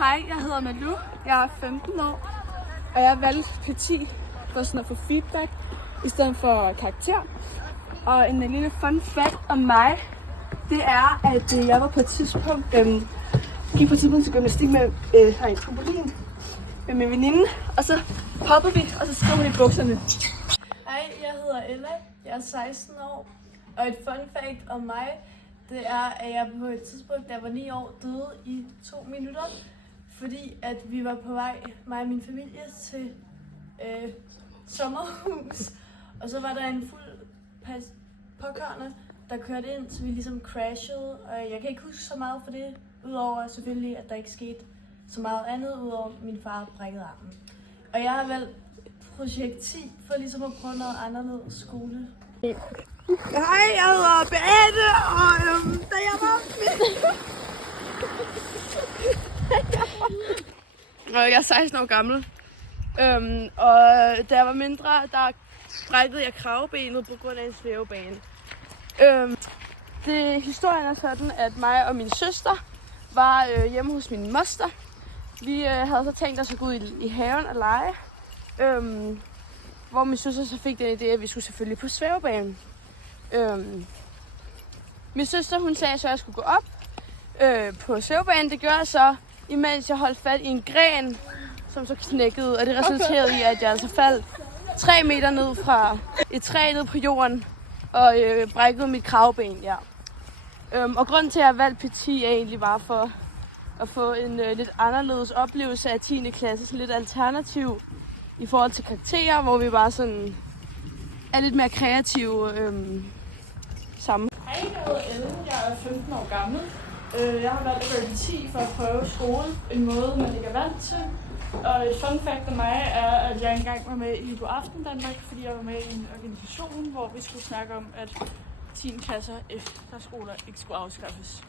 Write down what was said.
Hej, jeg hedder Malou. Jeg er 15 år, og jeg valgte Petit for sådan at få feedback i stedet for karakter. Og en lille fun fact om mig, det er, at jeg var på et tidspunkt, gik på et tidspunkt til gymnastik med en trampolin med min veninde, og så hoppede vi, og så skrev hun i bukserne. Hej, jeg hedder Ella. Jeg er 16 år, og et fun fact om mig, det er, at jeg på et tidspunkt, da jeg var 9 år, døde i 2 minutter, fordi at vi var på vej, mig og min familie, til sommerhus. Og så var der en fuld påkørende, der kørte ind, så vi ligesom crashede. Og jeg kan ikke huske så meget for det, udover selvfølgelig, at der ikke skete så meget andet, udover at min far brækkede armen. Og jeg har valgt projekt 10 for ligesom at prøve noget anderledes skole. Hej, jeg hedder Beate, og da jeg var jeg er 16 år gammel, og da jeg var mindre, der brækkede jeg kravebenet på grund af en svævebane. Historien er sådan, at mig og min søster var hjemme hos min moster. Vi havde så tænkt os at gå ud i haven og lege, hvor min søster så fik den idé, at vi skulle selvfølgelig på svævebanen. Min søster, hun sagde så, at jeg skulle gå op på svævebanen. Det gjorde jeg så, imens jeg holdt fat i en gren, som så knækkede, og det resulterede i, at jeg altså faldt 3 meter ned fra et træ ned på jorden og brækkede mit kravben, ja. Og grunden til, at jeg valgte Petit, er egentlig bare for at få en lidt anderledes oplevelse af 10. klasse, sådan lidt alternativ i forhold til karakterer, hvor vi bare sådan er lidt mere kreative sammen. Hej, jeg hedder Ellen. Jeg er 15 år gammel. Jeg har valgt at gå i 10 for at prøve skole, en måde, man ikke er vant til. Og et fun fact af mig er, at jeg engang var med i God Aften Danmark, fordi jeg var med i en organisation, hvor vi skulle snakke om, at 10. klasser efterskoler ikke skulle afskaffes.